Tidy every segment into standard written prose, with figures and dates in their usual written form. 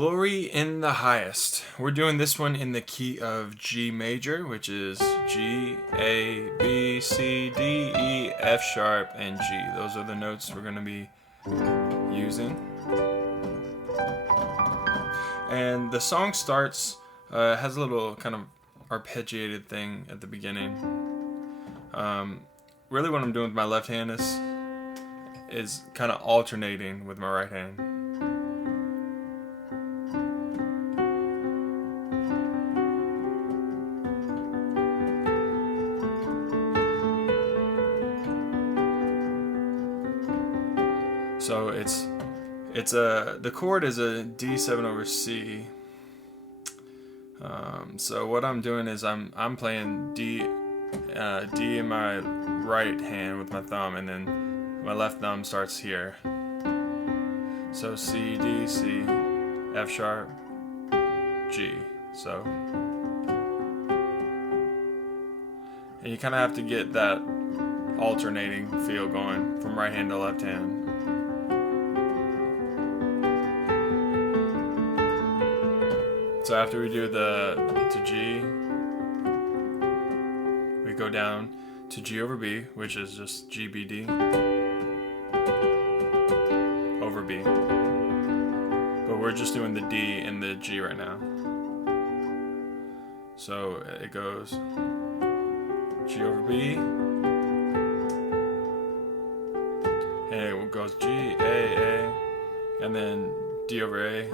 Glory in the Highest. We're doing this one in the key of G major, which is G, A, B, C, D, E, F sharp, and G. Those are the notes we're going to be using. And the song starts, has a little kind of arpeggiated thing at the beginning. Really what I'm doing with my left hand is kind of alternating with my right hand. So the chord is a D7 over C. So what I'm doing is I'm playing D in my right hand with my thumb, and then my left thumb starts here. So C, D, C, F sharp, G. So, and you kind of have to get that alternating feel going from right hand to left hand. So after we do to G, we go down to G over B, which is just G, B, D over B. But we're just doing the D and the G right now. So it goes G over B, and it goes G, A, and then D over A.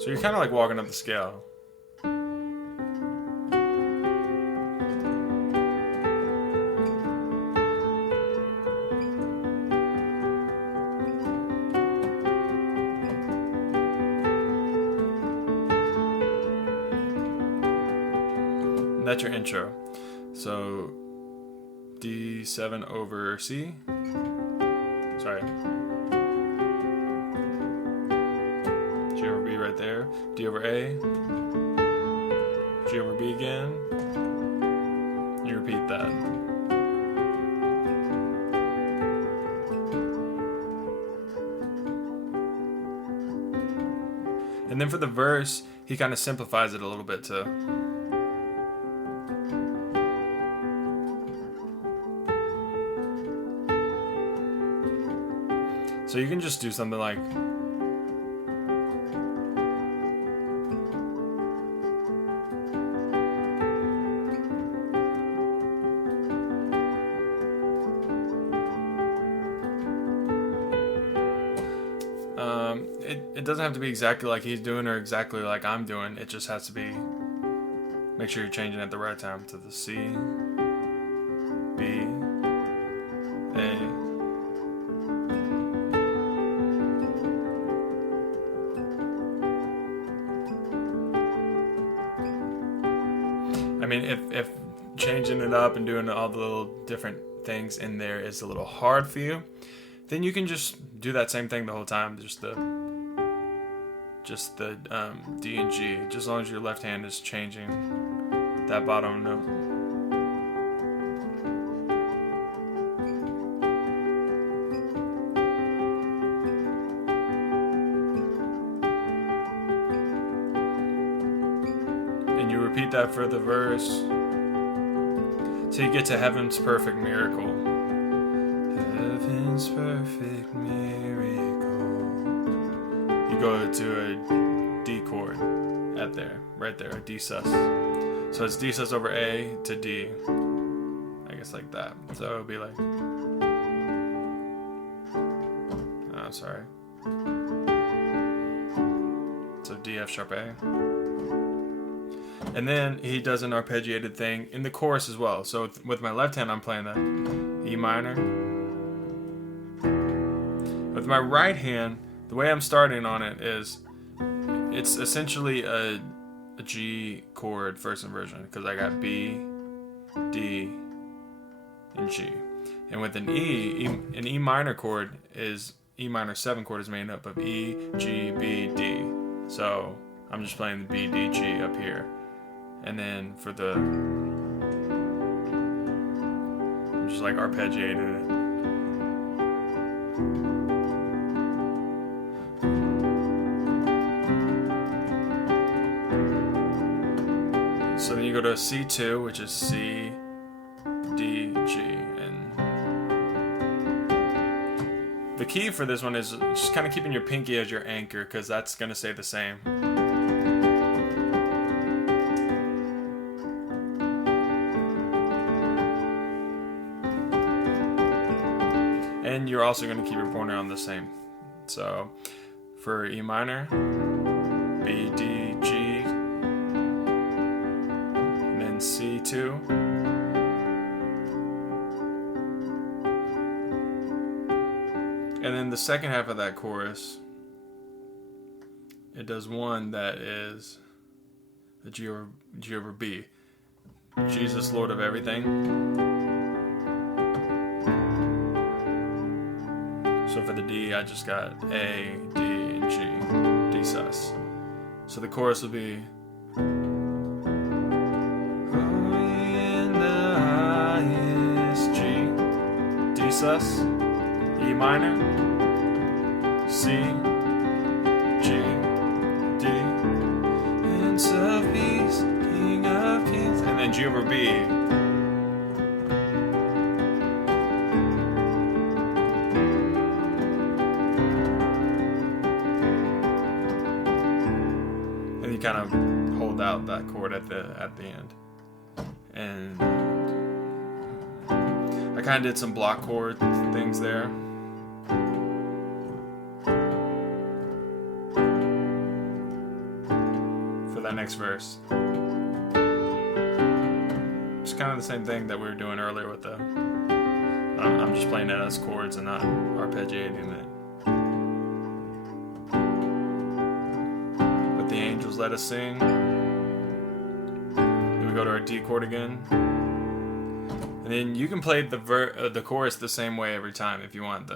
So you're kind of like walking up the scale. And that's your intro. So D7 over C. Sorry. G over B right there, D over A, G over B again, you repeat that. And then for the verse, he kind of simplifies it a little bit too. So you can just do something like, it doesn't have to be exactly like he's doing or exactly like I'm doing. It just has to be, make sure you're changing at the right time to the C, B, A. I mean, if changing it up and doing all the little different things in there is a little hard for you, then you can just do that same thing the whole time, just the D and G, just as long as your left hand is changing that bottom note. And you repeat that for the verse till you get to Heaven's Perfect Miracle. Heaven's perfect miracle. You go to a D chord right there, a D sus. So it's D sus over A to D, I guess like that. So it would be like, oh, sorry. So D, F sharp, A. And then he does an arpeggiated thing in the chorus as well. So with my left hand, I'm playing the E minor. With my right hand, the way I'm starting on it is, it's essentially a G chord first inversion, because I got B, D, and G. And with an E minor chord is, E minor 7 chord is made up of E, G, B, D. So I'm just playing the B, D, G up here. And then for the, I'm just like arpeggiated it. go to C2, which is C, D, G, and the key for this one is just kind of keeping your pinky as your anchor, because that's going to stay the same. And you're also going to keep your pointer on the same. So for E minor, B, D, G, and then C2. And then the second half of that chorus, it does one that is a G over B. Jesus, Lord of everything. So for the D, I just got A, D, and G, D sus. So the chorus will be in the highest G, D sus, E minor, C, G, D, Prince of Peace, King of Kings, and then G over B. And you kind of hold out that chord at the end. And I kind of did some block chord things there. For that next verse. It's kind of the same thing that we were doing earlier with the... I'm just playing it as chords and not arpeggiating it. But the angels let us sing. Then we go to our D chord again. And then you can play the chorus the same way every time if you want.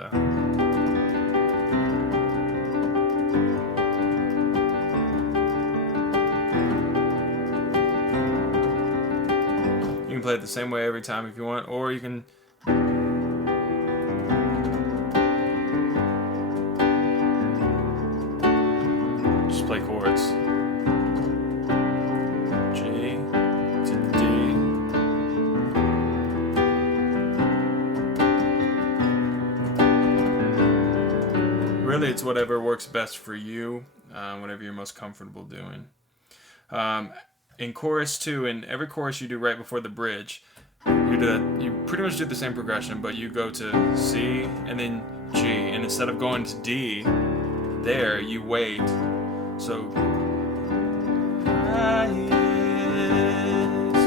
You can play it the same way every time if you want, or you can just play chords. G to D. Really, it's whatever works best for you, whatever you're most comfortable doing. In chorus 2, in every chorus you do right before the bridge, you pretty much do the same progression, but you go to C and then G, and instead of going to D, there you wait. So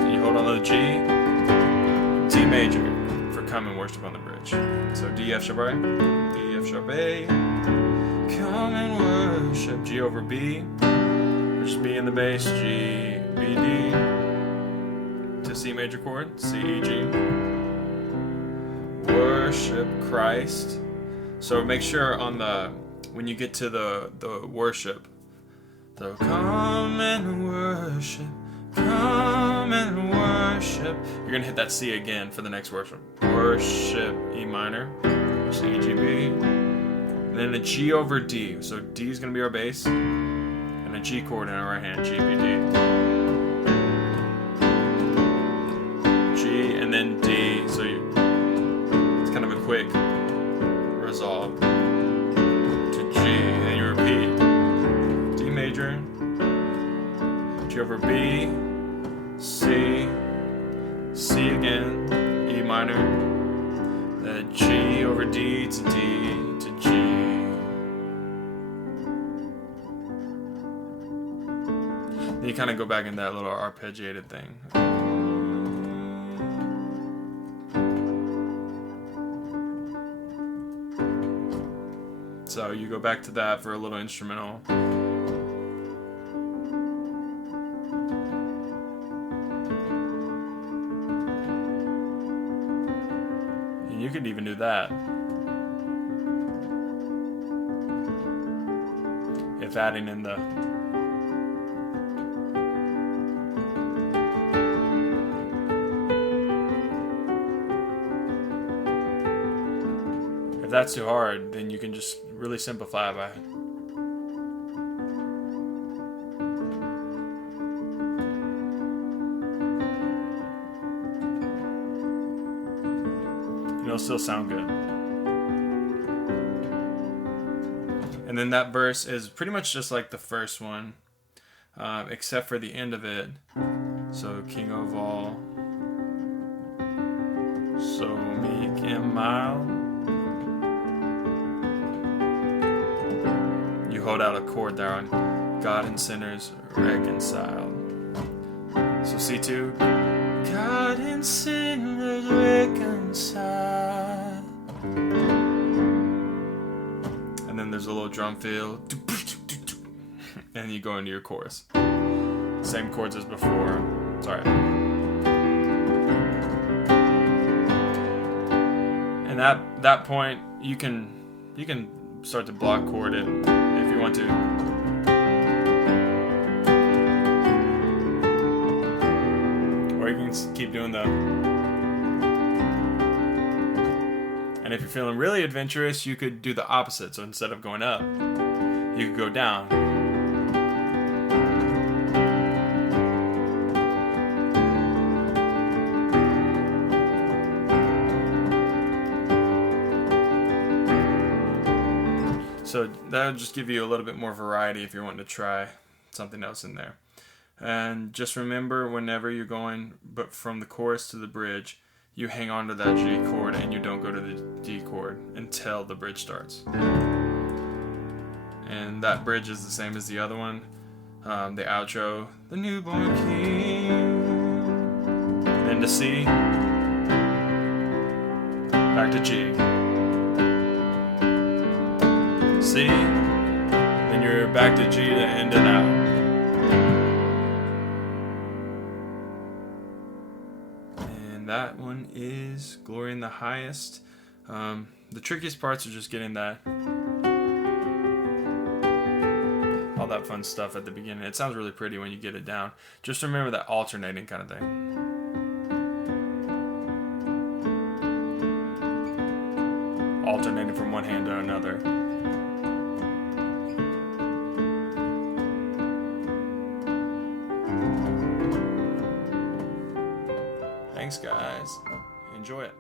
you hold on to the G, D major for come and worship on the bridge. So D, F sharp A, D, F sharp A, come and worship, G over B, just B in the bass, G, B, D, to C major chord, C, E, G. Worship Christ. So make sure when you get to the worship, the come and worship, you're gonna hit that C again for the next worship. Worship, E minor, C, G, B, and then a G over D. So D is gonna be our bass, and a G chord in our right hand, G, B, D. And then D, so it's kind of a quick resolve to G, and then you repeat D major, G over B, C, C again, E minor, then G over D to G. Then you kind of go back in that little arpeggiated thing. So you go back to that for a little instrumental. And you could even do that. If adding in the... If that's too hard, then you can just really simplify by it'll still sound good. And then that verse is pretty much just like the first one, except for the end of it. So King of all, so meek and mild. You hold out a chord there on God and sinners reconciled. So C2, God and sinners reconciled. And then there's a little drum fill, and you go into your chorus. Same chords as before. Sorry. And at that point, you can start to block chord it if you want to. Or you can keep doing the. And if you're feeling really adventurous, you could do the opposite. So instead of going up, you could go down. So that'll just give you a little bit more variety if you're wanting to try something else in there. And just remember, whenever you're going but from the chorus to the bridge, you hang on to that G chord and you don't go to the D chord until the bridge starts. And that bridge is the same as the other one. The outro, the newborn king. Then to C, back to G. C, then you're back to G to end it out. And that one is Glory in the Highest. The trickiest parts are just getting that, all that fun stuff at the beginning. It sounds really pretty when you get it down. Just remember that alternating kind of thing. Alternating from one hand to another. Thanks, guys. Enjoy it.